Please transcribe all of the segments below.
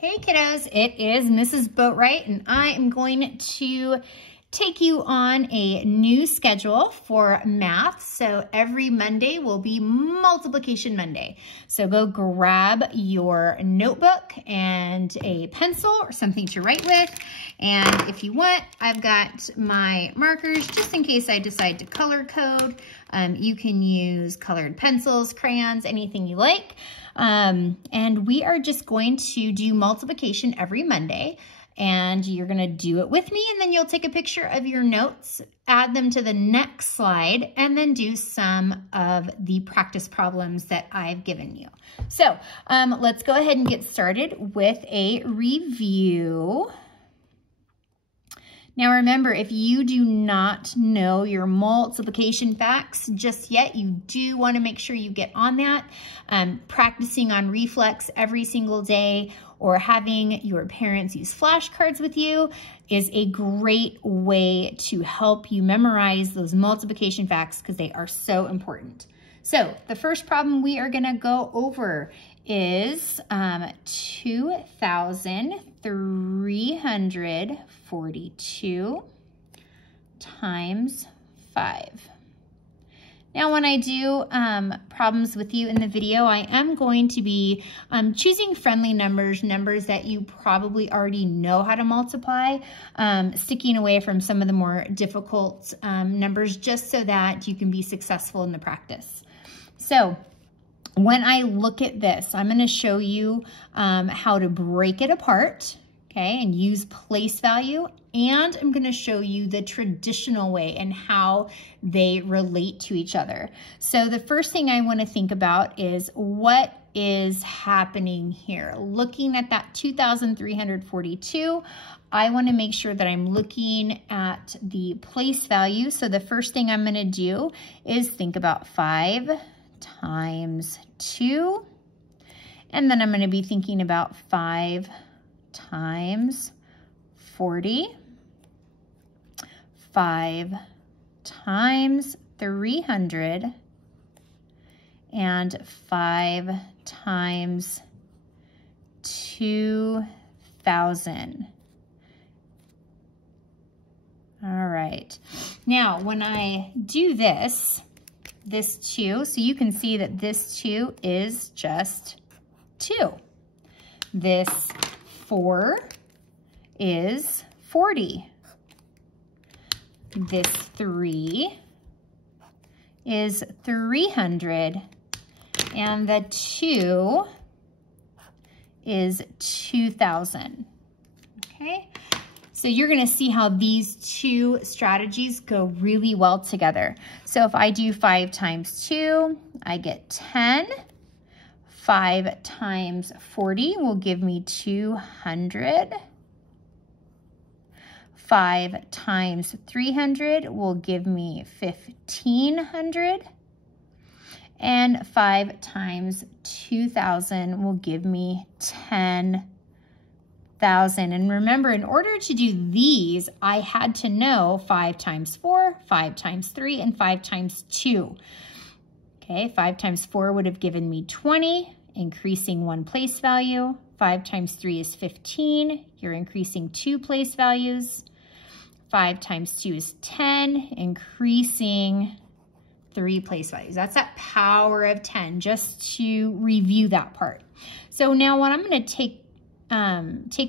Hey kiddos, it is Mrs. Boatwright and I am going to take you on a new schedule for math. So every Monday will be Multiplication Monday. So go grab your notebook and a pencil or something to write with. And if you want, I've got my markers just in case I decide to color code. You can use colored pencils, crayons, anything you like. And we are just going to do multiplication every Monday, and you're going to do it with me, and then you'll take a picture of your notes, add them to the next slide, and then do some of the practice problems that I've given you. So let's go ahead and get started with a review. Now remember, if you do not know your multiplication facts just yet, you do want to make sure you get on that. Practicing on reflex every single day or having your parents use flashcards with you is a great way to help you memorize those multiplication facts because they are so important. So the first problem we are going to go over is 2,342 times 5. Now, when I do problems with you in the video, I am going to be choosing friendly numbers, numbers that you probably already know how to multiply, sticking away from some of the more difficult numbers just so that you can be successful in the practice. So when I look at this, I'm going to show you how to break it apart, okay, and use place value. And I'm going to show you the traditional way and how they relate to each other. So the first thing I want to think about is what is happening here. Looking at that 2,342, I want to make sure that I'm looking at the place value. So the first thing I'm going to do is think about 5 times 2. And then I'm going to be thinking about 5 times 40. 5 times 300 and 5 times 2,000. All right. Now, when I do this 2, so you can see that this 2 is just 2. This 4 is 40. This 3 is 300, and the 2 is 2,000, okay? So you're gonna see how these two strategies go really well together. So if I do 5 times 2, I get 10. 5 times 40 will give me 200. 5 times 300 will give me 1,500. And 5 times 2,000 will give me 10,000. And remember, in order to do these, I had to know 5 times 4, 5 times 3, and 5 times 2. Okay, 5 times 4 would have given me 20, increasing 1 place value. 5 times 3 is 15. You're increasing 2 place values. 5 times 2 is 10, increasing 3 place values. That's that power of 10, just to review that part. So now what I'm going to take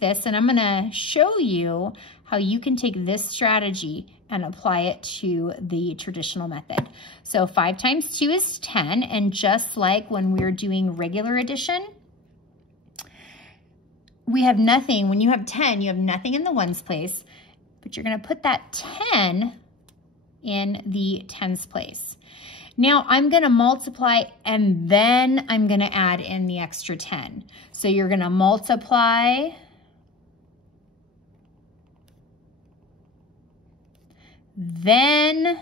this and I'm going to show you how you can take this strategy and apply it to the traditional method. So 5 times 2 is 10, and just like when we're doing regular addition, we have nothing. When you have 10, you have nothing in the ones place, but you're going to put that 10 in the tens place. Now I'm going to multiply and then I'm going to add in the extra 10. So you're going to multiply, then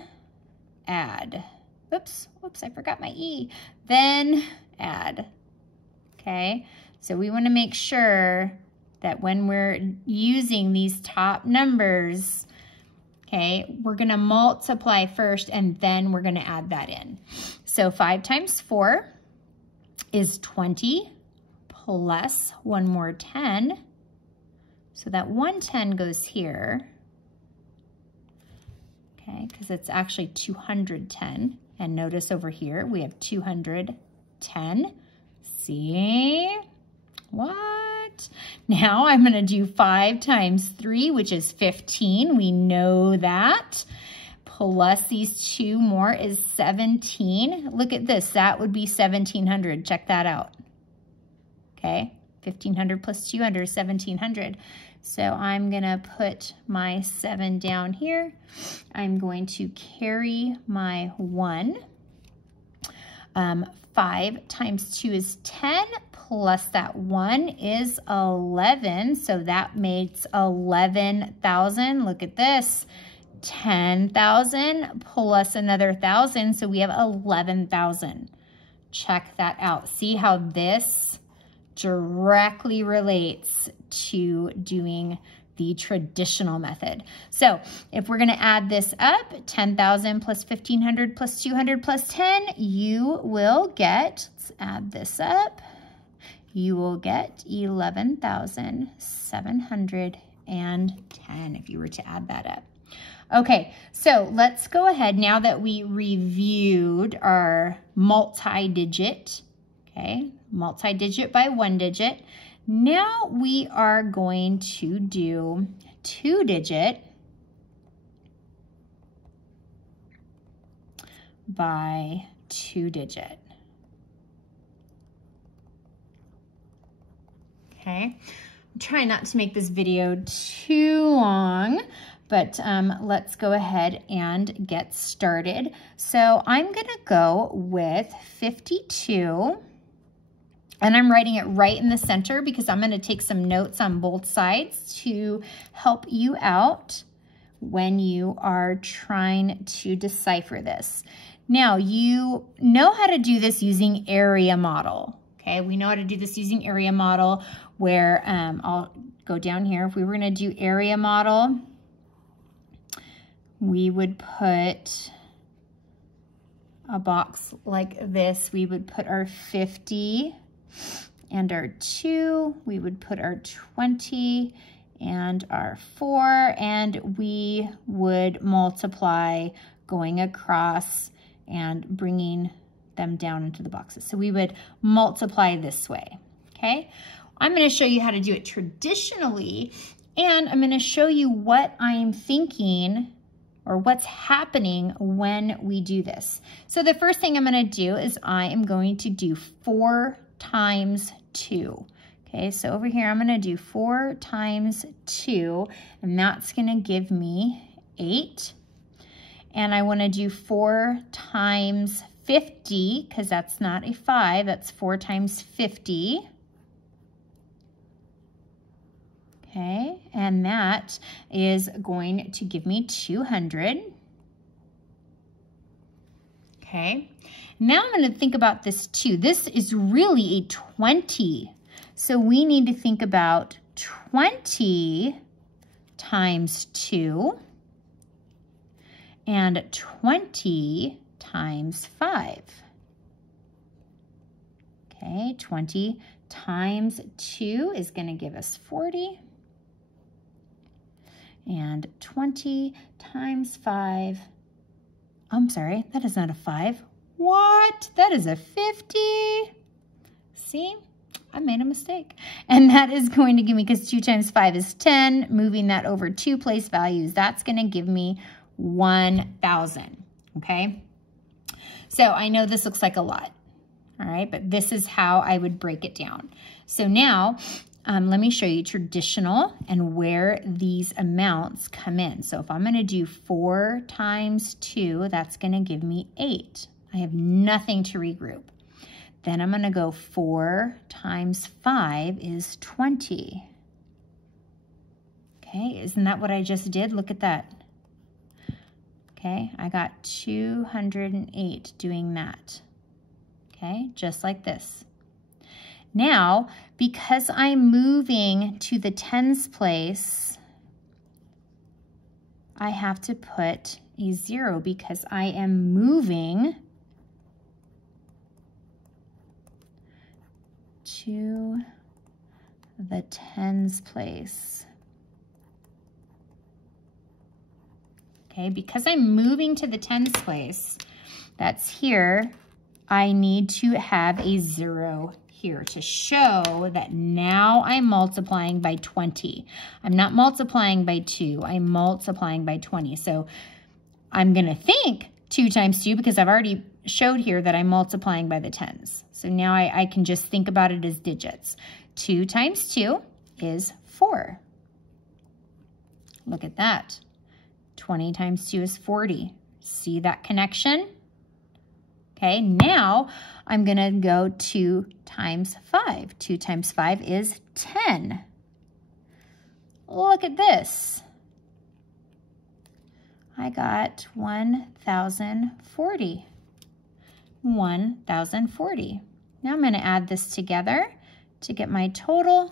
add. Oops, I forgot my E. Then add. Okay, so we want to make sure that when we're using these top numbers, okay, we're going to multiply first and then we're going to add that in. So 5 times 4 is 20 plus one more 10. So that one 10 goes here, okay, because it's actually 210. And notice over here, we have 210. See? What? Now I'm going to do 5 times 3, which is 15. We know that. Plus these 2 more is 17. Look at this. That would be 1,700. Check that out. Okay. 1,500 plus 200 is 1,700. So I'm going to put my 7 down here. I'm going to carry my 1. 5 times 2 is 10, plus that 1 is 11. So that makes 11,000. Look at this. 10,000 plus another 1,000. So we have 11,000. Check that out. See how this directly relates to doing the traditional method. So if we're going to add this up, 10,000 plus 1,500 plus 200 plus 10, you will get, let's add this up, you will get 11,710 if you were to add that up. Okay, so let's go ahead now that we reviewed our multi-digit, okay, multi-digit by 1 digit. Now we are going to do 2-digit by 2-digit. Okay, I'm trying not to make this video too long, but let's go ahead and get started. So I'm gonna go with 52. And I'm writing it right in the center because I'm going to take some notes on both sides to help you out when you are trying to decipher this. Now, you know how to do this using area model. Okay, we know how to do this using area model where I'll go down here. If we were going to do area model, we would put a box like this. We would put our 50 and our 2, we would put our 20 and our 4, and we would multiply going across and bringing them down into the boxes. So we would multiply this way, okay? I'm going to show you how to do it traditionally, and I'm going to show you what I'm thinking or what's happening when we do this. So the first thing I'm going to do is I am going to do 4 times 2. Okay, so over here I'm going to do 4 times 2, and that's going to give me 8. And I want to do 4 times 50, because that's not a 5, that's 4 times 50. Okay, and that is going to give me 200. Okay. Now I'm going to think about this too. This is really a 20. So we need to think about 20 times 2 and 20 times 5. Okay, 20 times 2 is going to give us 40. And 20 times 5, I'm sorry, that is not a 5. What? That is a 50. See, I made a mistake. And that is going to give me, because 2 times 5 is 10, moving that over 2 place values, that's going to give me 1,000, okay? So I know this looks like a lot, all right? But this is how I would break it down. So now, let me show you traditional and where these amounts come in. So if I'm going to do 4 times 2, that's going to give me 8. I have nothing to regroup. Then I'm going to go 4 times 5 is 20. Okay, isn't that what I just did? Look at that. Okay, I got 208 doing that. Okay, just like this. Now, because I'm moving to the tens place, I have to put a 0 because I am moving to the tens place. Okay, because I'm moving to the tens place, that's here, I need to have a 0 here to show that now I'm multiplying by 20. I'm not multiplying by 2, I'm multiplying by 20. So I'm gonna think 2 times 2 because I've already showed here that I'm multiplying by the tens. So now I can just think about it as digits. 2 times 2 is 4. Look at that. 20 times 2 is 40. See that connection? Okay, now I'm gonna go 2 times 5. 2 times 5 is 10. Look at this. I got 1,040. 1,040. Now I'm gonna add this together to get my total,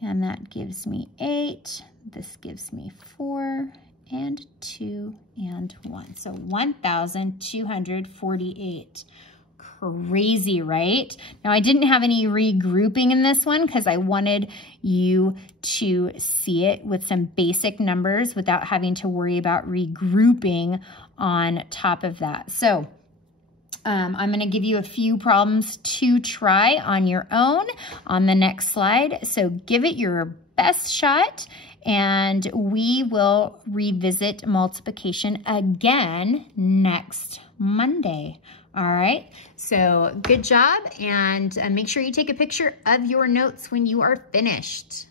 and that gives me 8. This gives me 4 and 2 and 1. So 1,248. Crazy, right? Now I didn't have any regrouping in this one because I wanted you to see it with some basic numbers without having to worry about regrouping on top of that. So I'm going to give you a few problems to try on your own on the next slide. So give it your best shot, and we will revisit multiplication again next Monday. All right, so good job, and make sure you take a picture of your notes when you are finished.